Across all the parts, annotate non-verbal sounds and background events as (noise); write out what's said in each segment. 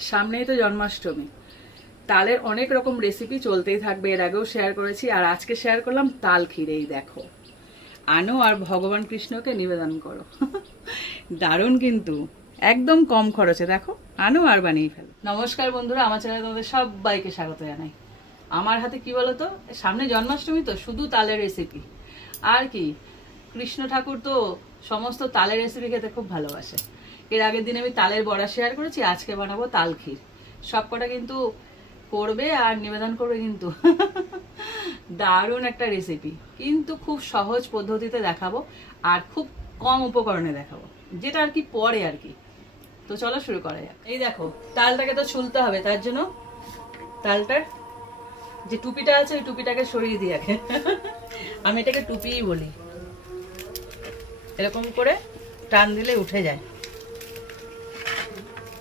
সামনেই তো জন্মাষ্টমী। তালের অনেক রকম রেসিপি চলতেই থাকবে, এর আগেও শেয়ার করেছি, আর আজকে শেয়ার করলাম তাল ক্ষীরেই, দেখো। আনো আর ভগবান কৃষ্ণকে নিবেদন করো। (laughs) দারুণ কিন্তু, একদম কম খরচে, দেখো, আনো আর বানিয়ে ফেলো। নমস্কার বন্ধুরা, আমার চ্যানেলে তোমাদের সবাইকে স্বাগত জানাই। আমার হাতে কি বলো বলতো সামনে জন্মাষ্টমী তো, শুধু তালের রেসিপি আর কি, কৃষ্ণ ঠাকুর তো সমস্ত তালের রেসিপি খেতে খুব ভালোবাসে। এর আগের দিন আমি তালের বড়া শেয়ার করেছি, আজকে বানাবো তাল ক্ষীর। সবকটা কিন্তু করবে আর নিবেদন করবে কিন্তু। দারুণ একটা রেসিপি কিন্তু খুব সহজ পদ্ধতিতে দেখাবো আর খুব কম উপকরণে দেখাবো, যেটা আর কি পরে আর কি। তো চলো শুরু করা যাক। এই দেখো, তালটাকে তো ছুলতে হবে, তার জন্য তালটার যে টুপিটা আছে, ওই টুপিটাকে সরিয়ে দিয়ে আগে। আমি এটাকে টুপিই বলি। এরকম করে টান দিলে উঠে যায়।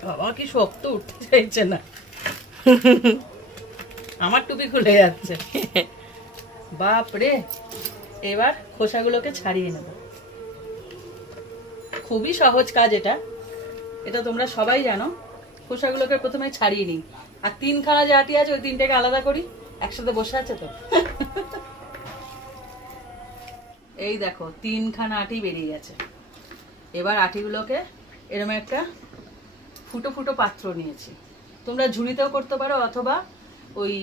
বাবা, কি শক্ত উঠতে চাইছে না। আমার টুপি খুলে যাচ্ছে। বাপ রে, এবার খোসাগুলোকে ছাড়িয়ে নেব। খুবই সহজ কাজ এটা। এটা তোমরা সবাই জানো, খোসাগুলোকে প্রথমে ছাড়িয়ে নিই। আর তিনখানা যে আটি আছে, ওই তিনটাকে আলাদা করি, একসাথে বসে আছে তো। এই দেখো, তিনখানা আটি বেরিয়ে গেছে। এবার আটিগুলোকে এরম একটা ফুটো ফুটো পাত্র নিয়েছি। তোমরা ঝুড়িতেও করতে পারো অথবা ওই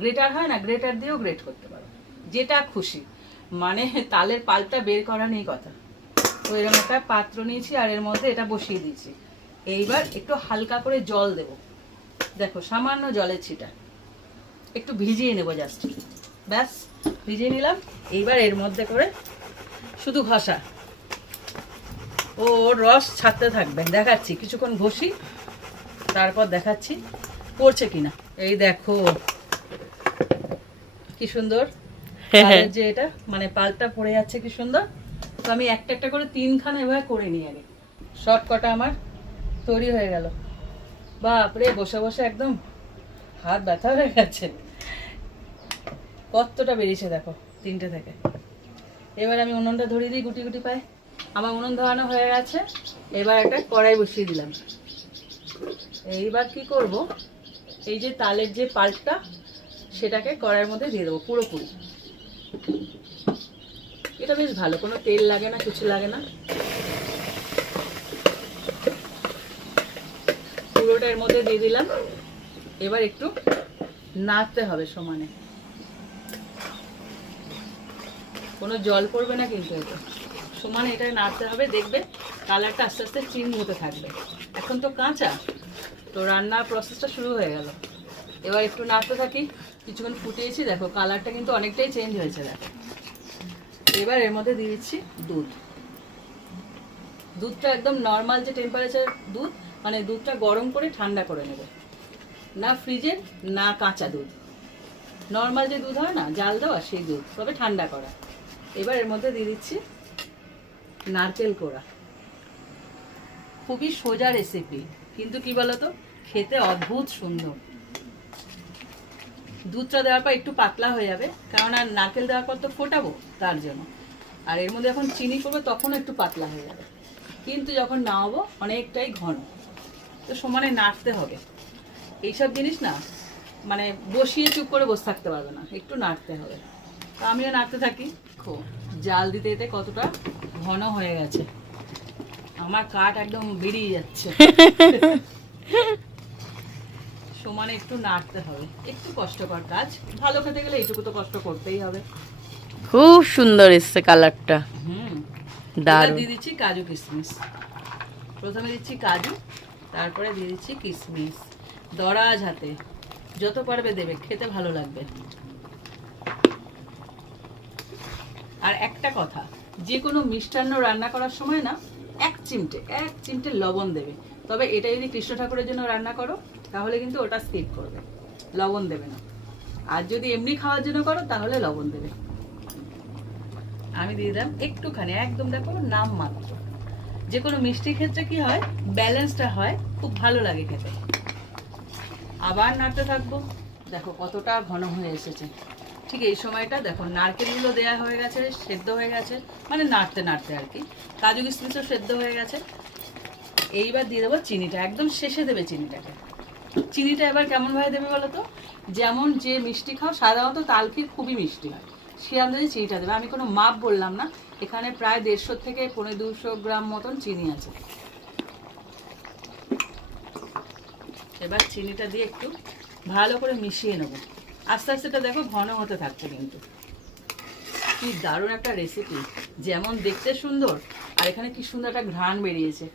গ্রেটার হয় না, গ্রেটার দিয়েও গ্রেট করতে পারো। যেটা খুশি। মানে তালের পাল্টা বের করা নেই কথা। তো এরকম একটা পাত্র নিয়েছি আর এর মধ্যে এটা বসিয়ে দিয়েছি। এইবার একটু হালকা করে জল দেব। দেখো, সামান্য জলের ছিটা। একটু ভিজিয়ে নেব জাস্ট ব্যাস, ভিজিয়ে নিলাম। এইবার এর মধ্যে করে শুধু ঘষা। ও ওর রস ছাড়তে থাকবে। দেখাচ্ছি কিছুক্ষণ ঘষি তারপর দেখাচ্ছি পড়ছে কিনা। এই দেখো কি সুন্দর। পালের যে এটা মানে পালটা পড়ে যাচ্ছে কি সুন্দর। তো আমি একটা একটা করে তিনখানা এভাবে করে নিই। আগে সব কটা আমার তৈরি হয়ে গেল। বাপরে বসে বসে একদম হাত ব্যথা হয়ে গেছে। কতটা বেরিয়েছে দেখো তিনটে থেকে। এবার আমি উনুনটা ধরিয়ে দিই গুটি গুটি পাই আমার উনুন ধরানো হয়ে গেছে। এবার একটা কড়াই বসিয়ে দিলাম। এইবার কি করব? এই যে তালের যে পাল্পটা, সেটাকে কড়াইয়ের মধ্যে দিয়ে দেবো পুরোপুরি। এটা বেশ ভালো, কোনো তেল লাগে না, কিছু লাগে না। পুরোটা এর মধ্যে দিয়ে দিলাম। এবার একটু নাড়তে হবে সমানে। কোনো জল পড়বে না কিন্তু এটা সমানে এটা নাড়তে হবে, দেখবে কালারটা আস্তে আস্তে চেঞ্জ হতে থাকবে। এখন তো কাঁচা, তো রান্নার প্রসেসটা শুরু হয়ে গেল। এবার একটু নাড়তে থাকি, কিছুক্ষণ ফুটিয়েছি, দেখো কালারটা কিন্তু অনেকটাই চেঞ্জ হয়েছে, দেখো। এবার এর মধ্যে দিয়ে দিচ্ছি দুধ। দুধটা একদম নর্মাল যে টেম্পারেচার দুধ মানে দুধটা গরম করে ঠান্ডা করে নেবে। না ফ্রিজের না কাঁচা দুধ। নর্মাল যে দুধ হয় না, জাল দেওয়া সেই দুধ, তবে ঠান্ডা করা। এবার এর মধ্যে দিয়ে দিচ্ছি নারকেল কোড়া। খুবই সোজা রেসিপি কিন্তু কি বলতো? খেতে অদ্ভুত সুন্দর। দুধটা দেওয়ার পর একটু পাতলা হয়ে যাবে, কারণ আর নারকেল দেওয়ার পর তো ফোটাবো তার জন্য। আর এর মধ্যে যখন চিনি করবে তখন একটু পাতলা হয়ে যাবে। কিন্তু যখন নামাবো, অনেকটাই ঘন। তো সমানে নাড়তে হবে। এইসব জিনিস না মানে বসিয়ে চুপ করে বসে থাকতে পারবে না, একটু নাড়তে হবে। তো আমিও নাড়তে থাকি। খো, জাল দিতে দিতে কতটা ঘন হয়ে গেছে। আমার কাঠ একদম বেরিয়ে যাচ্ছে। সমানে একটু নাড়তে হবে। একটু কষ্টকর কাজ। ভালো খেতে গেলে এইটুকু তো কষ্ট করতেই হবে। খুব সুন্দর এসছে কালারটা। হুম। দারুণ। দিয়ে দিচ্ছি কাজু কিশমিশ প্রথমে দিচ্ছি কাজু তারপরে দিয়ে দিচ্ছি কিশমিশ দরাজ হাতে। যত পারবে দেবে খেতে ভালো লাগবে। আর একটা কথা যে কোনো মিষ্টান্ন রান্না করার সময় না, এক চিমটে এক চিমটে লবণ দেবে। তবে এটা যদি কৃষ্ণ ঠাকুরের জন্য রান্না করো, তাহলে কিন্তু ওটা স্কিপ করবে। লবণ দেবে না। আর যদি এমনি খাওয়ার জন্য করো, তাহলে লবণ দেবে। আমি দিয়ে দিলাম একটুখানি, একদম দেখো নাম মাত্র। যে কোনো মিষ্টির ক্ষেত্রে কি হয়, ব্যালেন্সটা হয়, খুব ভালো লাগে খেতে। আবার নাড়তে থাকব। দেখো কতটা ঘন হয়ে এসেছে। ঠিক এই সময়টা দেখো, নারকেলগুলো দেয়া হয়ে গেছে, সেদ্ধ হয়ে গেছে মানে নাড়তে নাড়তে আর কি। কাজু কিশমিশও সেদ্ধ হয়ে গেছে। এইবার দিয়ে দেবো চিনিটা, একদম শেষে দেবে চিনিটাকে। চিনিটা এবার কেমন ভাবে দেবে বলো তো? যেমন যে মিষ্টি খাও, সাধারণত তালখির খুবই মিষ্টি হয়। সে আন্দাজে চিনিটা দেবে। আমি কোনো মাপ বললাম না, এখানে প্রায় দেড়শো থেকে পনেরো দুশো গ্রাম মতন চিনি আছে। এবার চিনিটা দিয়ে একটু ভালো করে মিশিয়ে নেব। আস্তে আস্তে এটা দেখো ঘন হতে থাকছে কিন্তু। কি দারুণ একটা রেসিপি যেমন দেখতে সুন্দর, আর এখানে কি সুন্দর একটা ঘ্রাণ বেরিয়েছে।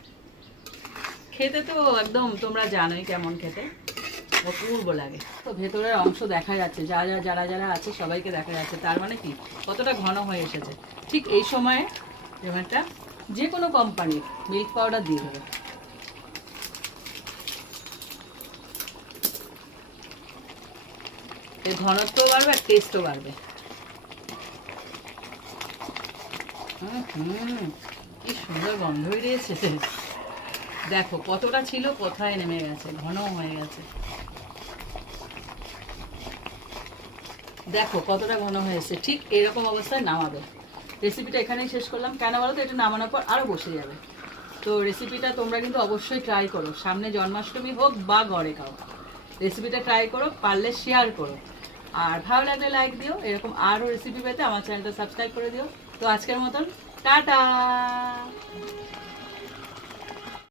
খেতে তো একদম তোমরা জানোই কেমন খেতে। অপূর্ব লাগে। তো ভেতরের অংশ দেখা যাচ্ছে, যা যা, যারা যারা আছে সবাইকে দেখা যাচ্ছে। তার মানে কি? কতটা ঘন হয়ে এসেছে। ঠিক এই সময়ে এবারটা যে কোনো কোম্পানির মিল্ক পাউডার দিয়ে দেবে। এর ঘনত্ব বাড়বে আর টেস্টও বাড়বে। হুম কি সুন্দর গন্ধ বেরিয়েছে। দেখো, কতটা ছিল, কোথায় নেমে গেছে, ঘন হয়ে গেছে। দেখো, কতটা ঘন হয়েছে ঠিক এরকম অবস্থায় নামাবে। রেসিপিটা এখানেই শেষ করলাম। কেন বলো তো? এটা নামানোর পর আরও বসে যাবে। তো রেসিপিটা তোমরা কিন্তু অবশ্যই ট্রাই করো। সামনে জন্মাষ্টমী হোক বা গড়ে খাও রেসিপিটা ট্রাই করো, পারলে শেয়ার করো। আর ভালো লাগলে লাইক দিও, এরকম আরও রেসিপি পেতে আমার চ্যানেলটা সাবস্ক্রাইব করে দিও। তো আজকের মতন, টাটা!